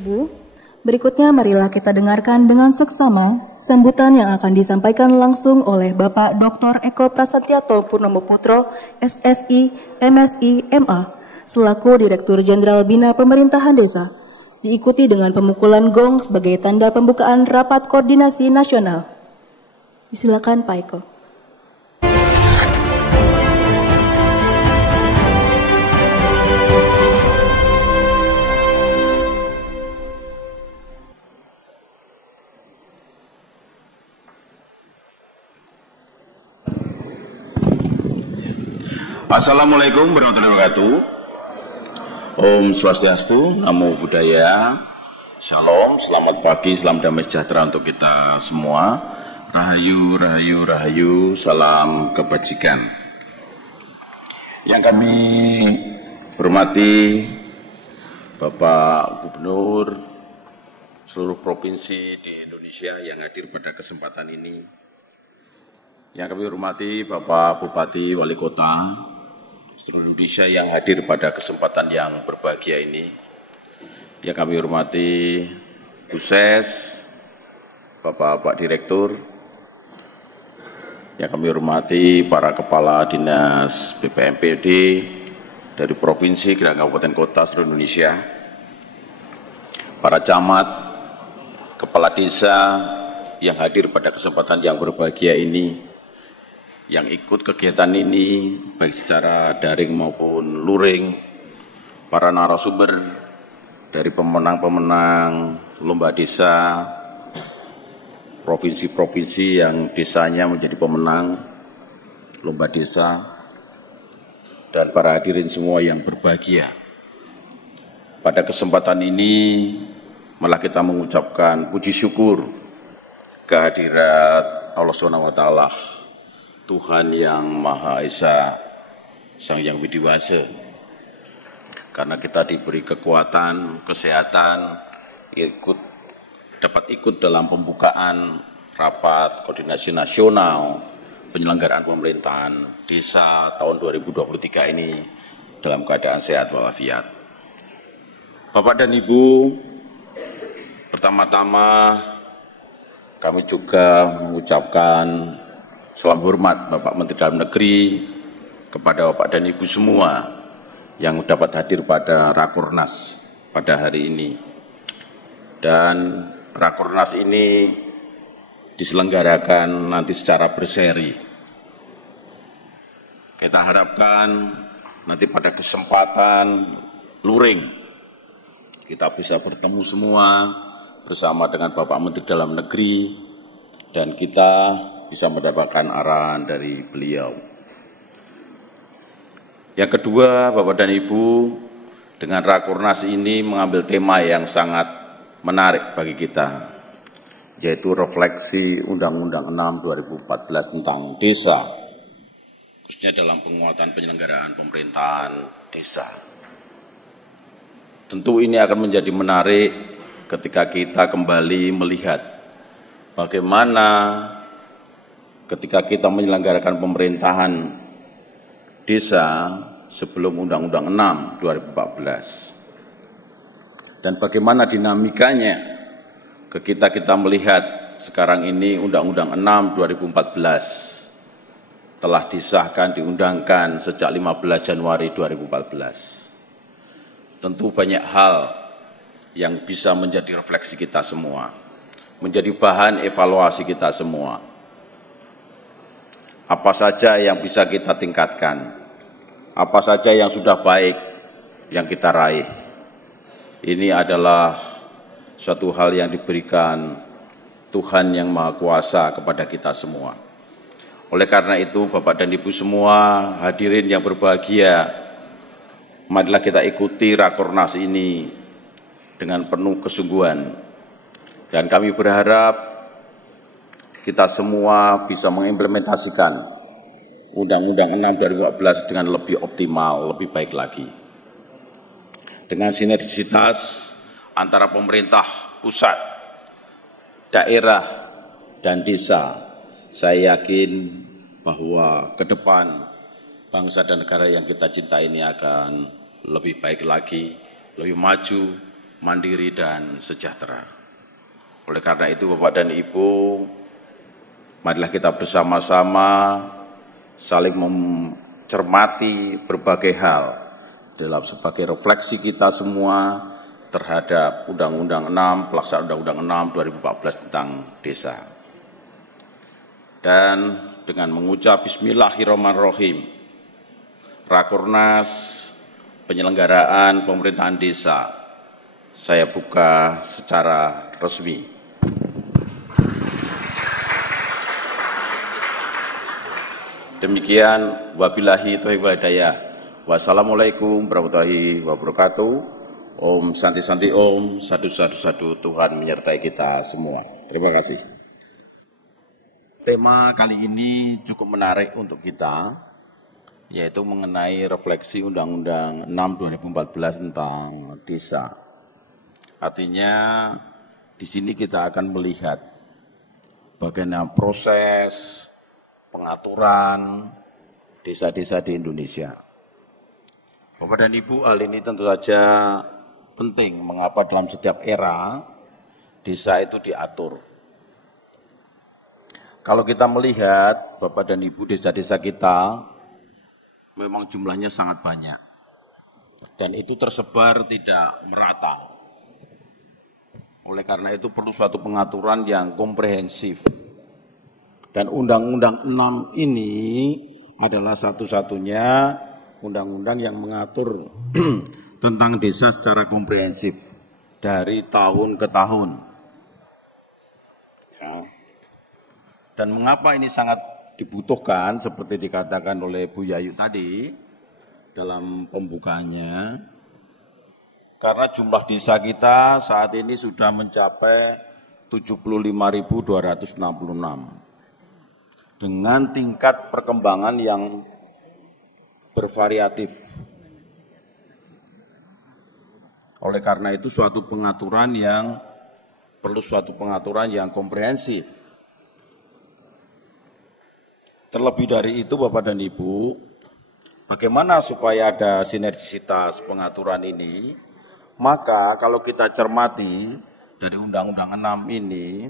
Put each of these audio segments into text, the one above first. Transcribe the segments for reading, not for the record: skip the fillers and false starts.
Ibu, berikutnya marilah kita dengarkan dengan seksama sambutan yang akan disampaikan langsung oleh Bapak Dr. Eko Prasetyato Purnomo Putro, SSI, MSI, MA, selaku Direktur Jenderal Bina Pemerintahan Desa, diikuti dengan pemukulan gong sebagai tanda pembukaan Rapat Koordinasi Nasional. Silakan Pak Eko. Assalamualaikum warahmatullahi wabarakatuh. Om Swastiastu, Namo Buddhaya, Shalom, selamat pagi, salam damai sejahtera untuk kita semua. Rahayu, rahayu, rahayu, salam kebajikan. Yang kami hormati Bapak Gubernur seluruh provinsi di Indonesia yang hadir pada kesempatan ini. Yang kami hormati Bapak Bupati, Wali Kota seluruh Indonesia yang hadir pada kesempatan yang berbahagia ini. Yang kami hormati Buses, Bapak Direktur, yang kami hormati para Kepala Dinas BPMPD dari Provinsi, Kabupaten, Kota seluruh Indonesia, para camat, Kepala Desa yang hadir pada kesempatan yang berbahagia ini, yang ikut kegiatan ini baik secara daring maupun luring, para narasumber dari pemenang-pemenang lomba desa, provinsi-provinsi yang desanya menjadi pemenang lomba desa, dan para hadirin semua yang berbahagia. Pada kesempatan ini malah kita mengucapkan puji syukur kehadirat Allah SWT, Tuhan yang Maha Esa, Sang Yang Widiwasa. Karena kita diberi kekuatan, kesehatan, dapat ikut dalam pembukaan Rapat Koordinasi Nasional penyelenggaraan pemerintahan desa tahun 2023 ini dalam keadaan sehat walafiat. Bapak dan Ibu, pertama-tama kami juga mengucapkan salam hormat Bapak Menteri Dalam Negeri kepada Bapak dan Ibu semua yang dapat hadir pada Rakornas pada hari ini. Dan Rakornas ini diselenggarakan nanti secara berseri. Kita harapkan nanti pada kesempatan luring kita bisa bertemu semua bersama dengan Bapak Menteri Dalam Negeri dan kita bisa mendapatkan arahan dari beliau. Yang kedua, Bapak dan Ibu, dengan Rakornas ini mengambil tema yang sangat menarik bagi kita, yaitu refleksi Undang-Undang 6 2014 tentang desa, khususnya dalam penguatan penyelenggaraan pemerintahan desa. Tentu ini akan menjadi menarik ketika kita kembali melihat bagaimana ketika kita menyelenggarakan pemerintahan desa sebelum Undang-Undang 6 2014. Dan bagaimana dinamikanya ketika kita melihat sekarang ini Undang-Undang 6 2014 telah disahkan, diundangkan sejak 15 Januari 2014. Tentu banyak hal yang bisa menjadi refleksi kita semua, menjadi bahan evaluasi kita semua. Apa saja yang bisa kita tingkatkan, apa saja yang sudah baik yang kita raih. Ini adalah suatu hal yang diberikan Tuhan yang Maha Kuasa kepada kita semua. Oleh karena itu, Bapak dan Ibu semua, hadirin yang berbahagia, marilah kita ikuti Rakornas ini dengan penuh kesungguhan. Dan kami berharap kita semua bisa mengimplementasikan Undang-Undang 6 2014 dengan lebih optimal, lebih baik lagi. Dengan sinergisitas antara pemerintah pusat, daerah, dan desa, saya yakin bahwa ke depan bangsa dan negara yang kita cintai ini akan lebih baik lagi, lebih maju, mandiri, dan sejahtera. Oleh karena itu Bapak dan Ibu, marilah kita bersama-sama saling mencermati berbagai hal dalam sebagai refleksi kita semua terhadap Undang-Undang 6, pelaksanaan Undang-Undang 6 2014 tentang desa. Dan dengan mengucap Bismillahirrahmanirrahim, Rakornas penyelenggaraan pemerintahan desa saya buka secara resmi. Demikian, wabillahi taufiq wal hidayah. Wassalamualaikum warahmatullahi wabarakatuh. Om Santi Santi Om, sadu sadu sadu, Tuhan menyertai kita semua. Terima kasih. Tema kali ini cukup menarik untuk kita, yaitu mengenai refleksi Undang-Undang 6 2014 tentang desa. Artinya di sini kita akan melihat bagaimana proses pengaturan desa-desa di Indonesia. Bapak dan Ibu, hal ini tentu saja penting. Mengapa dalam setiap era desa itu diatur? Kalau kita melihat, Bapak dan Ibu, desa-desa kita memang jumlahnya sangat banyak. Dan itu tersebar tidak merata. Oleh karena itu perlu suatu pengaturan yang komprehensif. Dan Undang-Undang 6 ini adalah satu-satunya undang-undang yang mengatur tentang desa secara komprehensif dari tahun ke tahun. Ya. Dan mengapa ini sangat dibutuhkan seperti dikatakan oleh Bu Yayu tadi dalam pembukaannya? Karena jumlah desa kita saat ini sudah mencapai 75.266 dengan tingkat perkembangan yang bervariatif. Oleh karena itu perlu suatu pengaturan yang komprehensif. Terlebih dari itu Bapak dan Ibu, bagaimana supaya ada sinergisitas pengaturan ini? Maka kalau kita cermati dari Undang-Undang 6 ini,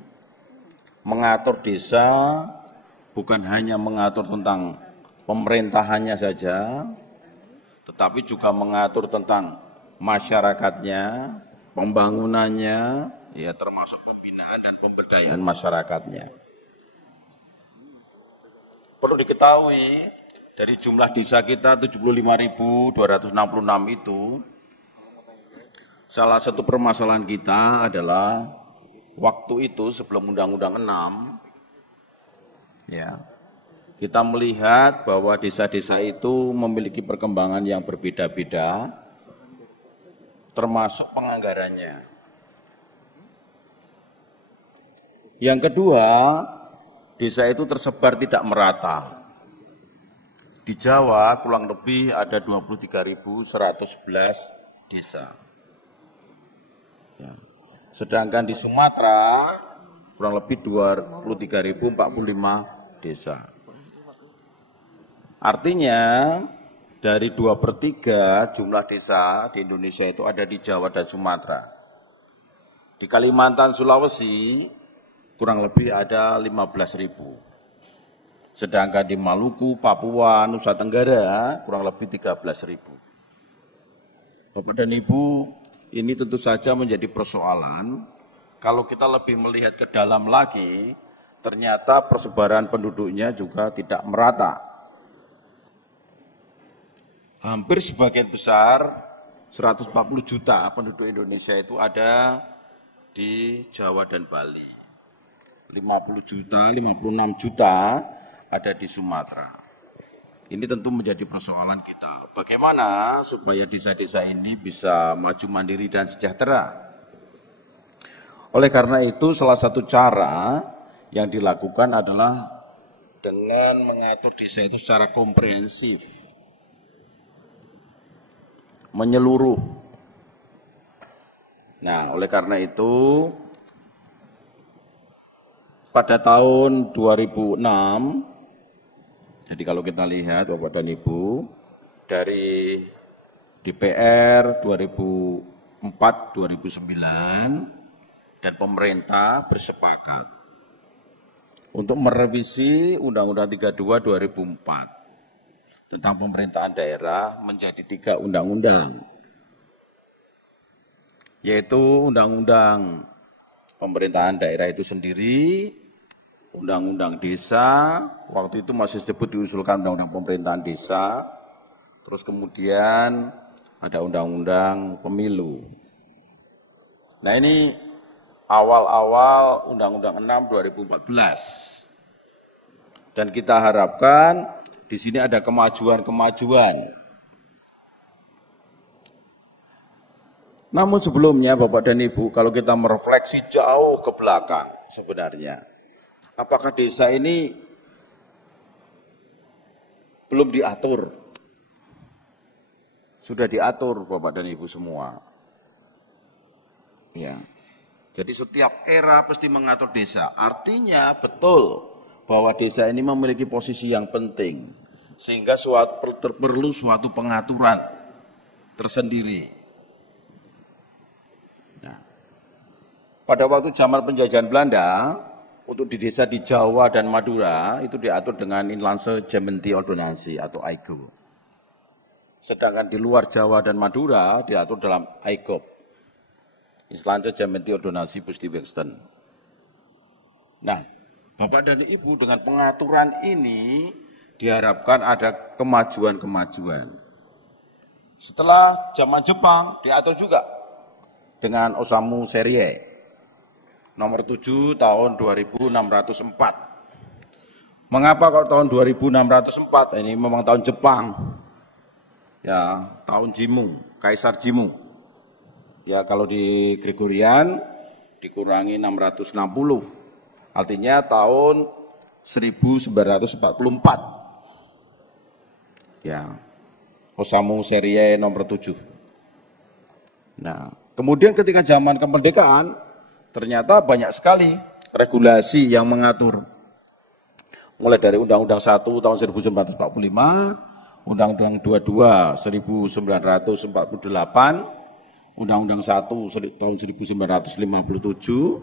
mengatur desa bukan hanya mengatur tentang pemerintahannya saja, tetapi juga mengatur tentang masyarakatnya, pembangunannya, ya termasuk pembinaan dan pemberdayaan masyarakatnya. Perlu diketahui dari jumlah desa kita 75.266 itu, salah satu permasalahan kita adalah waktu itu sebelum Undang-Undang 6, ya, kita melihat bahwa desa-desa itu memiliki perkembangan yang berbeda-beda, termasuk penganggarannya. Yang kedua, desa itu tersebar tidak merata. Di Jawa kurang lebih ada 23.111 desa. Ya. Sedangkan di Sumatera kurang lebih 23.045 desa. Artinya dari 2/3 jumlah desa di Indonesia itu ada di Jawa dan Sumatera. Di Kalimantan, Sulawesi kurang lebih ada 15.000. Sedangkan di Maluku, Papua, Nusa Tenggara kurang lebih 13.000. Bapak dan Ibu, ini tentu saja menjadi persoalan. Kalau kita lebih melihat ke dalam lagi, ternyata persebaran penduduknya juga tidak merata. Hampir sebagian besar, 140 juta penduduk Indonesia itu ada di Jawa dan Bali. 50 juta, 56 juta ada di Sumatera. Ini tentu menjadi persoalan kita. Bagaimana supaya desa-desa ini bisa maju mandiri dan sejahtera? Oleh karena itu, salah satu cara yang dilakukan adalah dengan mengatur desa itu secara komprehensif, menyeluruh. Nah, oleh karena itu, pada tahun 2006, jadi kalau kita lihat Bapak dan Ibu, dari DPR 2006 4/2009 dan pemerintah bersepakat untuk merevisi Undang-Undang 32 2004 tentang pemerintahan daerah menjadi 3 undang-undang, yaitu Undang-Undang Pemerintahan Daerah itu sendiri, Undang-Undang Desa, waktu itu masih disebut diusulkan Undang-Undang Pemerintahan Desa, terus kemudian ada Undang-Undang Pemilu. Nah ini awal-awal Undang-Undang 6 2014. Dan kita harapkan di sini ada kemajuan-kemajuan. Namun sebelumnya Bapak dan Ibu, kalau kita merefleksi jauh ke belakang sebenarnya, apakah desa ini belum diatur? Sudah diatur Bapak dan Ibu semua. Ya. Jadi setiap era pasti mengatur desa. Artinya betul bahwa desa ini memiliki posisi yang penting, sehingga perlu suatu pengaturan tersendiri. Nah, pada waktu zaman penjajahan Belanda, untuk di desa di Jawa dan Madura itu diatur dengan Inlandse Gemeente Ordonnansie atau AIGO. Sedangkan di luar Jawa dan Madura diatur dalam AIGOP, Inlandse Gemeente Ordonnansie Bustiwegsten. Nah, Bapak dan Ibu, dengan pengaturan ini diharapkan ada kemajuan-kemajuan. Setelah zaman Jepang diatur juga dengan Osamu Serie nomor 7 tahun 2604. Mengapa kalau tahun 2604? Ini memang tahun Jepang. Ya, tahun Jimmu, Kaisar Jimmu. Ya, kalau di Gregorian dikurangi 660. Artinya tahun 1944. Ya. Osamu Serie nomor 7. Nah, kemudian ketika zaman kemerdekaan, ternyata banyak sekali regulasi yang mengatur. Mulai dari Undang-Undang 1 tahun 1945, Undang-Undang 22 1948, Undang-Undang 1 tahun 1957,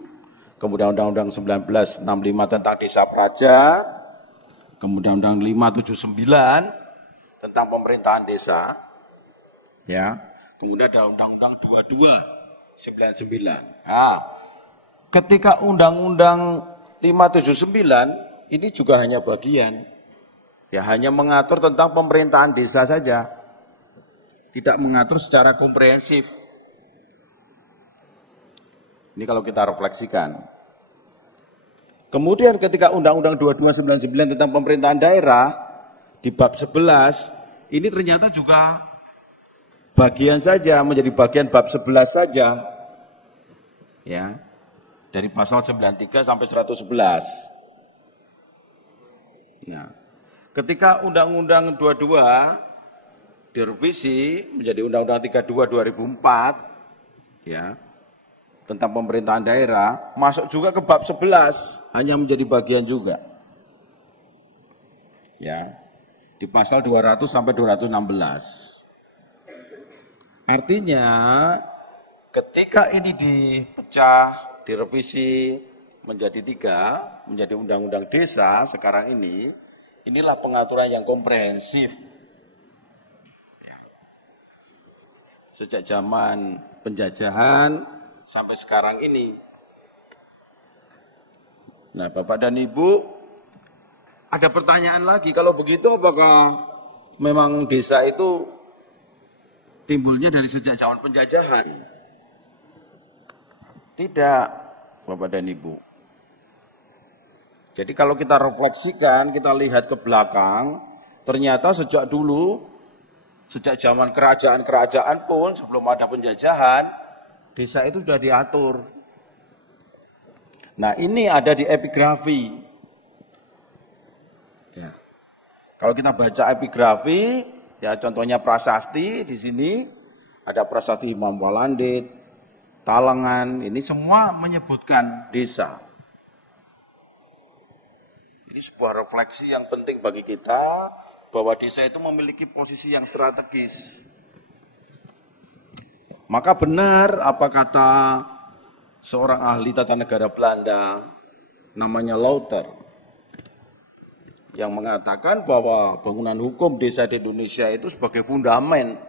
kemudian Undang-Undang 1965 tentang Desa Praja, kemudian Undang-Undang 579 tentang pemerintahan desa, ya. Kemudian ada Undang-Undang 2299. Nah, ketika Undang-Undang 579 ini juga hanya bagian, ya hanya mengatur tentang pemerintahan desa saja, tidak mengatur secara komprehensif. Ini kalau kita refleksikan. Kemudian ketika Undang-Undang 2299 tentang pemerintahan daerah, di bab 11, ini ternyata juga bagian saja, menjadi bagian bab 11 saja. Ya. Dari pasal 93 sampai 111. Nah, ketika Undang-Undang 22 direvisi menjadi Undang-Undang 32 2004, ya, tentang pemerintahan daerah, masuk juga ke bab 11, hanya menjadi bagian juga. Ya. Di pasal 200 sampai 216. Artinya ketika ini dipecah, direvisi menjadi 3, menjadi undang-undang desa sekarang ini, inilah pengaturan yang komprehensif. Sejak zaman penjajahan sampai sekarang ini. Nah, Bapak dan Ibu, ada pertanyaan lagi, kalau begitu apakah memang desa itu timbulnya dari sejak zaman penjajahan? Tidak, Bapak dan Ibu. Jadi kalau kita refleksikan, kita lihat ke belakang, ternyata sejak dulu, sejak zaman kerajaan-kerajaan pun sebelum ada penjajahan, desa itu sudah diatur. Nah, ini ada di epigrafi. Ya. Kalau kita baca epigrafi, ya contohnya prasasti di sini ada prasasti Imam Walandit, Talengan, ini semua menyebutkan desa. Ini sebuah refleksi yang penting bagi kita bahwa desa itu memiliki posisi yang strategis. Maka benar apa kata seorang ahli tata negara Belanda, namanya Louter, yang mengatakan bahwa bangunan hukum desa di Indonesia itu sebagai fundamen.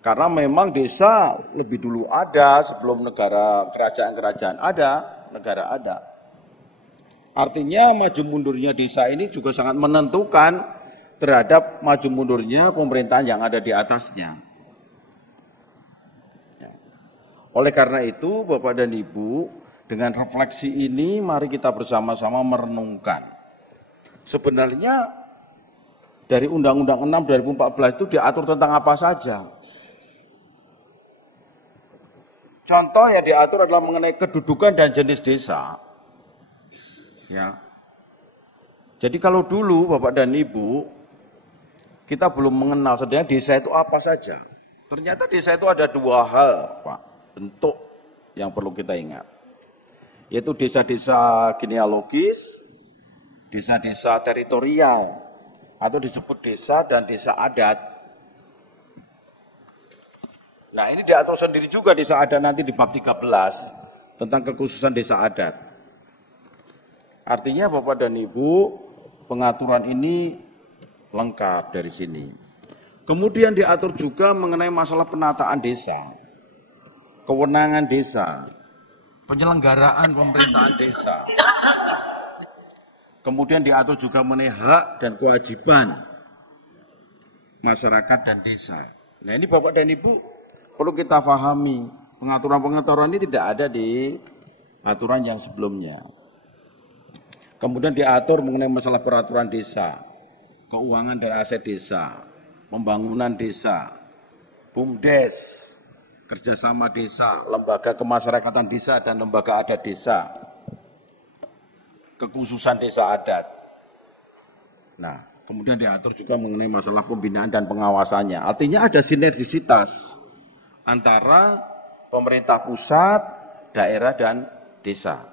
Karena memang desa lebih dulu ada sebelum negara kerajaan-kerajaan ada, negara ada. Artinya maju mundurnya desa ini juga sangat menentukan terhadap maju mundurnya pemerintahan yang ada di atasnya. Oleh karena itu, Bapak dan Ibu, dengan refleksi ini mari kita bersama-sama merenungkan. Sebenarnya dari Undang-Undang 6 2014 itu diatur tentang apa saja? Contoh yang diatur adalah mengenai kedudukan dan jenis desa. Ya. Jadi kalau dulu Bapak dan Ibu, kita belum mengenal sebenarnya desa itu apa saja. Ternyata desa itu ada dua hal, Pak, bentuk yang perlu kita ingat. Yaitu desa-desa genealogis, desa-desa teritorial, atau disebut desa dan desa adat. Nah, ini diatur sendiri juga desa adat nanti di bab 13 tentang kekhususan desa adat. Artinya Bapak dan Ibu, pengaturan ini lengkap dari sini. Kemudian diatur juga mengenai masalah penataan desa, kewenangan desa, penyelenggaraan pemerintahan desa. Kemudian diatur juga mengenai hak dan kewajiban masyarakat dan desa. Nah, ini Bapak dan Ibu perlu kita pahami, pengaturan-pengaturan ini tidak ada di aturan yang sebelumnya. Kemudian diatur mengenai masalah peraturan desa, keuangan dan aset desa, pembangunan desa, BUMDes, kerjasama desa, lembaga kemasyarakatan desa dan lembaga adat desa, kekhususan desa adat. Nah, kemudian diatur juga mengenai masalah pembinaan dan pengawasannya. Artinya ada sinergisitas antara pemerintah pusat, daerah, dan desa.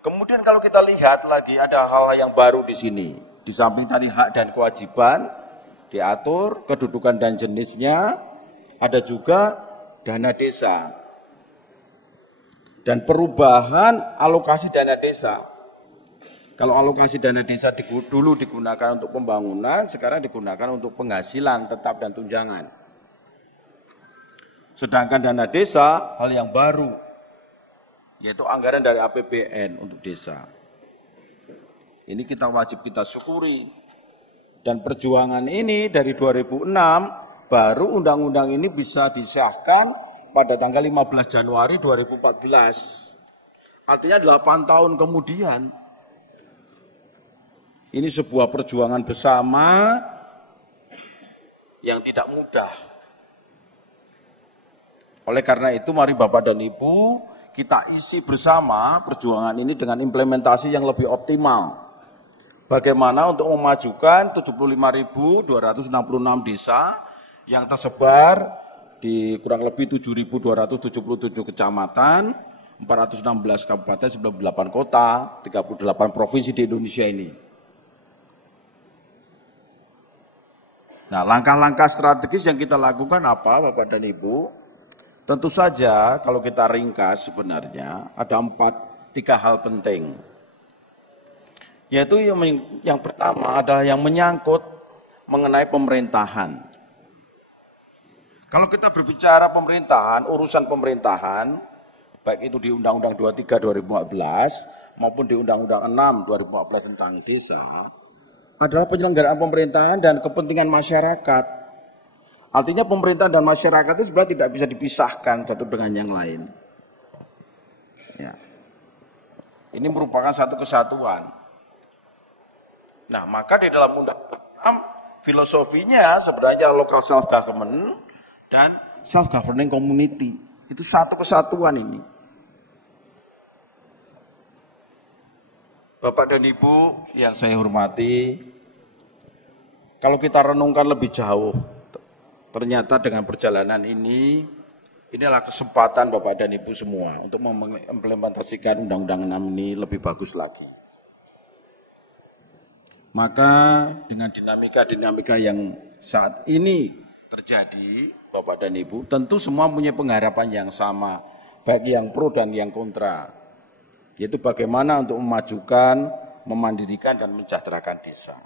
Kemudian kalau kita lihat lagi ada hal yang baru di sini. Di samping tadi hak dan kewajiban diatur, kedudukan dan jenisnya, ada juga dana desa. Dan perubahan alokasi dana desa. Kalau alokasi dana desa dulu digunakan untuk pembangunan, sekarang digunakan untuk penghasilan tetap dan tunjangan. Sedangkan dana desa, hal yang baru, yaitu anggaran dari APBN untuk desa. Ini kita wajib kita syukuri. Dan perjuangan ini dari 2006, baru undang-undang ini bisa disahkan pada tanggal 15 Januari 2014. Artinya 8 tahun kemudian. Ini sebuah perjuangan bersama yang tidak mudah. Oleh karena itu mari Bapak dan Ibu kita isi bersama perjuangan ini dengan implementasi yang lebih optimal. Bagaimana untuk memajukan 75.266 desa yang tersebar di kurang lebih 7.277 kecamatan, 416 kabupaten, 98 kota, 38 provinsi di Indonesia ini. Nah, langkah-langkah strategis yang kita lakukan apa, Bapak dan Ibu? Tentu saja kalau kita ringkas sebenarnya ada 3 hal penting. Yaitu yang pertama adalah yang menyangkut mengenai pemerintahan. Kalau kita berbicara pemerintahan, urusan pemerintahan, baik itu di Undang-Undang 23 2014 maupun di Undang-Undang 6 2014 tentang desa, adalah penyelenggaraan pemerintahan dan kepentingan masyarakat. Artinya pemerintahan dan masyarakat itu sebenarnya tidak bisa dipisahkan satu dengan yang lain. Ya. Ini merupakan satu kesatuan. Nah, maka di dalam Undang-Undang filosofinya sebenarnya local self-government dan self-governing community. Itu satu kesatuan ini. Bapak dan Ibu yang saya hormati, kalau kita renungkan lebih jauh, ternyata dengan perjalanan ini, inilah kesempatan Bapak dan Ibu semua untuk mengimplementasikan Undang-Undang 6 ini lebih bagus lagi. Maka dengan dinamika-dinamika yang saat ini terjadi, Bapak dan Ibu, tentu semua punya pengharapan yang sama, baik yang pro dan yang kontra, yaitu bagaimana untuk memajukan, memandirikan, dan mensejahterakan desa.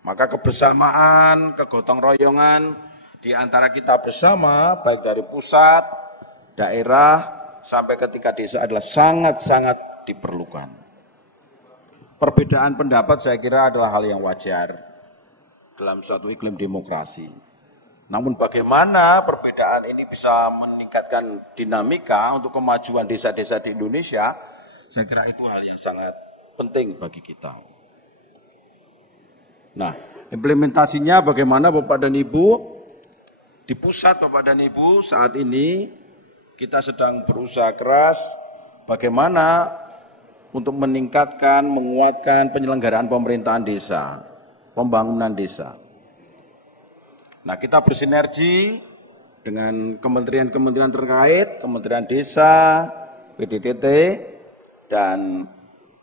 Maka kebersamaan, kegotong royongan di antara kita bersama, baik dari pusat, daerah, sampai ke tingkat desa adalah sangat-sangat diperlukan. Perbedaan pendapat saya kira adalah hal yang wajar dalam suatu iklim demokrasi. Namun bagaimana perbedaan ini bisa meningkatkan dinamika untuk kemajuan desa-desa di Indonesia, saya kira itu hal yang sangat penting bagi kita. Nah, implementasinya bagaimana Bapak dan Ibu? Di pusat Bapak dan Ibu saat ini kita sedang berusaha keras bagaimana untuk meningkatkan, menguatkan penyelenggaraan pemerintahan desa, pembangunan desa. Nah, kita bersinergi dengan kementerian-kementerian terkait, Kementerian Desa, PDTT, dan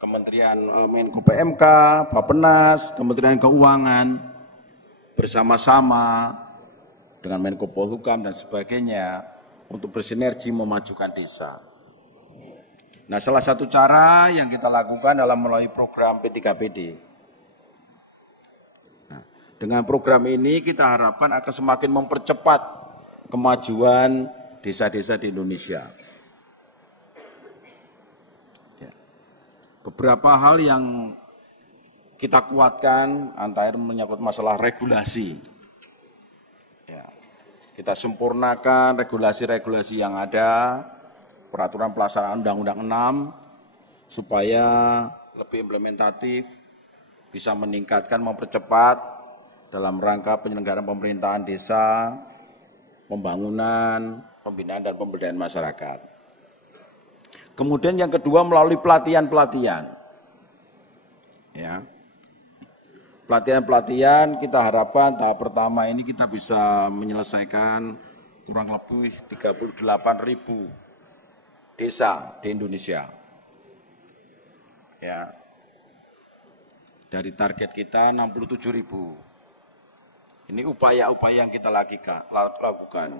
Kementerian Menko PMK, Bappenas, Kementerian Keuangan, bersama-sama dengan Menko Polhukam dan sebagainya untuk bersinergi memajukan desa. Nah, salah satu cara yang kita lakukan adalah melalui program P3PD. Dengan program ini kita harapkan akan semakin mempercepat kemajuan desa-desa di Indonesia. Ya. Beberapa hal yang kita kuatkan antara menyangkut masalah regulasi. Ya. Kita sempurnakan regulasi-regulasi yang ada, peraturan pelaksanaan Undang-Undang 6, supaya lebih implementatif, bisa meningkatkan, mempercepat dalam rangka penyelenggaraan pemerintahan desa, pembangunan, pembinaan dan pemberdayaan masyarakat. Kemudian yang kedua melalui pelatihan-pelatihan. Ya. Pelatihan-pelatihan kita harapkan tahap pertama ini kita bisa menyelesaikan kurang lebih 38.000 desa di Indonesia. Ya. Dari target kita 67.000. Ini upaya-upaya yang kita lakukan.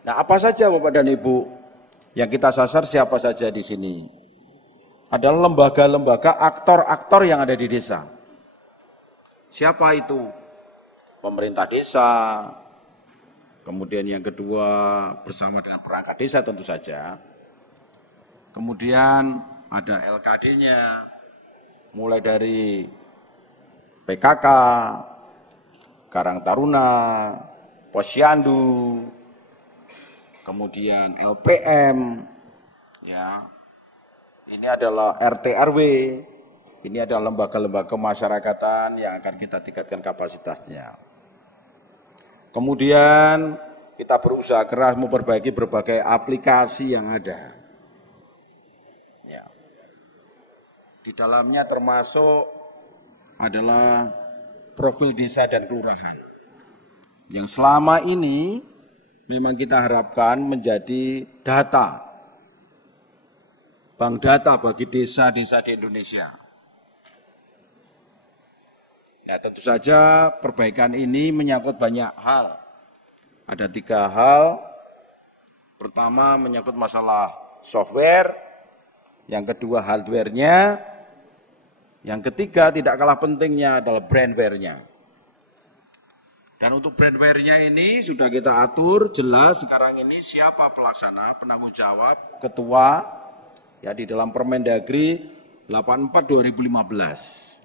Nah, apa saja Bapak dan Ibu yang kita sasar, siapa saja di sini? Adalah lembaga-lembaga, aktor-aktor yang ada di desa. Siapa itu? Pemerintah desa, kemudian yang kedua bersama dengan perangkat desa tentu saja. Kemudian ada LKD-nya, mulai dari PKK, Karang Taruna, Posyandu, kemudian LPM, ya, ini adalah RT RW, ini adalah lembaga-lembaga kemasyarakatan yang akan kita tingkatkan kapasitasnya. Kemudian kita berusaha keras memperbaiki berbagai aplikasi yang ada. Ya. Di dalamnya termasuk adalah profil desa dan kelurahan, yang selama ini memang kita harapkan menjadi data, bank data bagi desa-desa di Indonesia. Nah, tentu saja perbaikan ini menyangkut banyak hal. Ada 3 hal. Pertama menyangkut masalah software, yang kedua hardware-nya, yang ketiga, tidak kalah pentingnya adalah brandware-nya. Dan untuk brandware-nya ini sudah kita atur jelas sekarang ini siapa pelaksana, penanggung jawab, ketua, ya di dalam Permendagri 84/2015.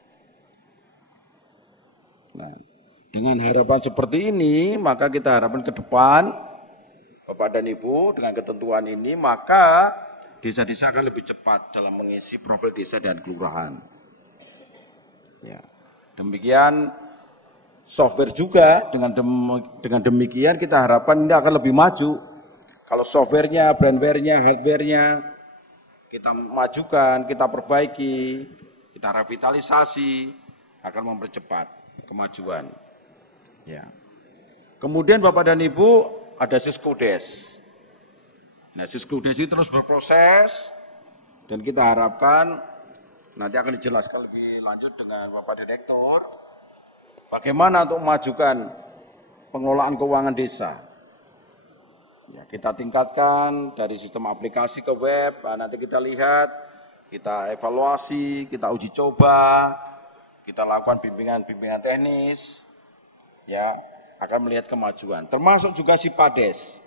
Nah, dengan harapan seperti ini, maka kita harapkan ke depan, Bapak dan Ibu, dengan ketentuan ini, maka desa-desa akan lebih cepat dalam mengisi profil desa dan kelurahan. Ya, demikian software juga dengan demikian kita harapkan ini akan lebih maju. Kalau softwarenya, brandware-nya, hardware-nya kita majukan, kita perbaiki, kita revitalisasi, akan mempercepat kemajuan. Ya. Kemudian Bapak dan Ibu ada Siskudes. Nah, Siskudes itu terus berproses dan kita harapkan nanti akan dijelaskan lebih lanjut dengan Bapak Direktur. bagaimana untuk memajukan pengelolaan keuangan desa. Ya, kita tingkatkan dari sistem aplikasi ke web, nanti kita lihat, kita evaluasi, kita uji coba, kita lakukan bimbingan teknis, ya akan melihat kemajuan. Termasuk juga Sipades.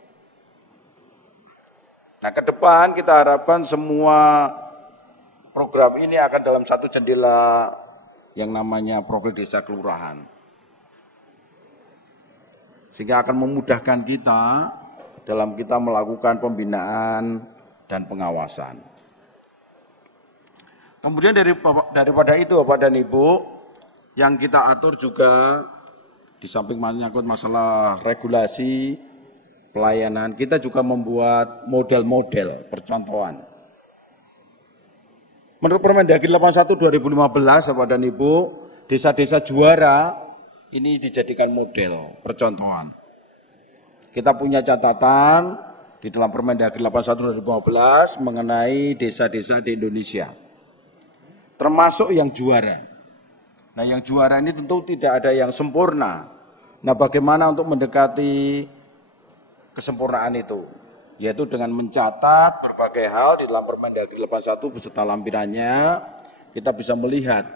Nah, ke depan kita harapkan semua program ini akan dalam satu jendela yang namanya profil desa kelurahan. Sehingga akan memudahkan kita dalam kita melakukan pembinaan dan pengawasan. Kemudian daripada itu Bapak dan Ibu, yang kita atur juga di samping menyangkut masalah regulasi pelayanan, kita juga membuat model-model percontohan. Menurut Permendagri 81 2015 Bapak dan Ibu, desa-desa juara ini dijadikan model percontohan. Kita punya catatan di dalam Permendagri 81 2015 mengenai desa-desa di Indonesia, termasuk yang juara. Nah, yang juara ini tentu tidak ada yang sempurna. Nah, bagaimana untuk mendekati kesempurnaan itu? Yaitu dengan mencatat berbagai hal di dalam Permendagri 81 beserta lampirannya, kita bisa melihat.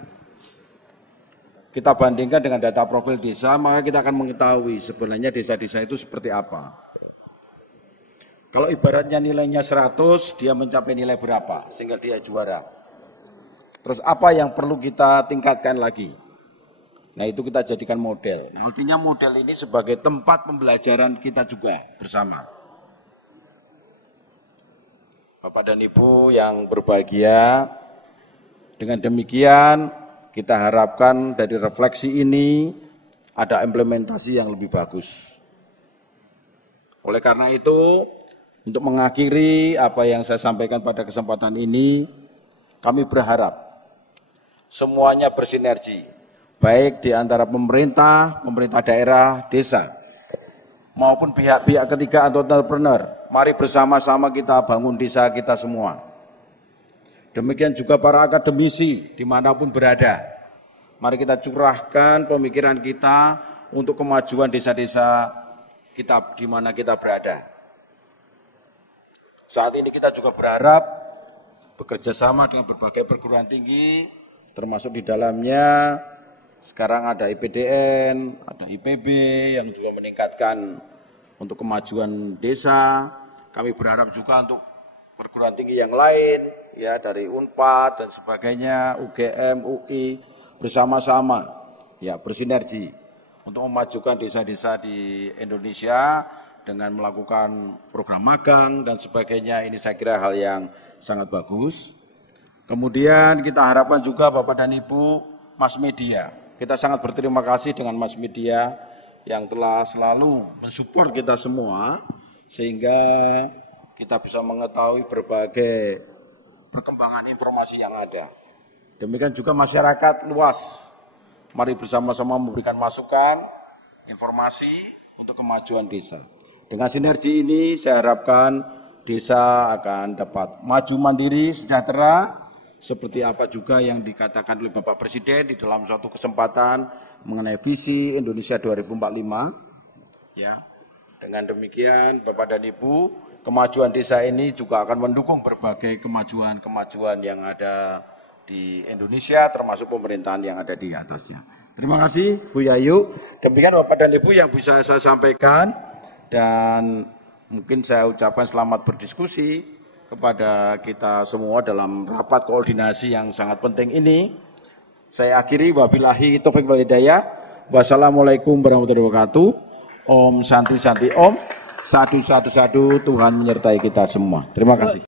Kita bandingkan dengan data profil desa, maka kita akan mengetahui sebenarnya desa-desa itu seperti apa. Kalau ibaratnya nilainya 100, dia mencapai nilai berapa sehingga dia juara. Terus apa yang perlu kita tingkatkan lagi? Nah, itu kita jadikan model. Nah, artinya model ini sebagai tempat pembelajaran kita juga bersama. Bapak dan Ibu yang berbahagia, dengan demikian kita harapkan dari refleksi ini ada implementasi yang lebih bagus. Oleh karena itu, untuk mengakhiri apa yang saya sampaikan pada kesempatan ini, kami berharap semuanya bersinergi, baik di antara pemerintah daerah, desa, maupun pihak-pihak ketiga atau entrepreneur. Mari bersama-sama kita bangun desa kita semua. Demikian juga para akademisi dimanapun berada. Mari kita curahkan pemikiran kita untuk kemajuan desa-desa kita di mana kita berada. Saat ini kita juga berharap bekerja sama dengan berbagai perguruan tinggi, termasuk di dalamnya sekarang ada IPDN, ada IPB yang juga meningkatkan untuk kemajuan desa. Kami berharap juga untuk perguruan tinggi yang lain, ya dari Unpad dan sebagainya, UGM, UI, bersama-sama ya bersinergi untuk memajukan desa-desa di Indonesia dengan melakukan program magang dan sebagainya. Ini saya kira hal yang sangat bagus. Kemudian kita harapkan juga Bapak dan Ibu mass media. Kita sangat berterima kasih dengan mass media yang telah selalu mensupport kita semua sehingga kita bisa mengetahui berbagai perkembangan informasi yang ada. Demikian juga masyarakat luas. Mari bersama-sama memberikan masukan, informasi untuk kemajuan desa. Dengan sinergi ini saya harapkan desa akan dapat maju mandiri, sejahtera, seperti apa juga yang dikatakan oleh Bapak Presiden di dalam suatu kesempatan mengenai visi Indonesia 2045. Ya, dengan demikian Bapak dan Ibu, kemajuan desa ini juga akan mendukung berbagai kemajuan-kemajuan yang ada di Indonesia, termasuk pemerintahan yang ada di atasnya. Terima kasih Bu Yayu. Demikian Bapak dan Ibu yang bisa saya sampaikan, dan mungkin saya ucapkan selamat berdiskusi kepada kita semua dalam rapat koordinasi yang sangat penting ini. Saya akhiri, wabillahi taufiq wal hidayah. Wassalamualaikum warahmatullahi wabarakatuh. Om Santi Santi Om. Satu, Tuhan menyertai kita semua. Terima kasih.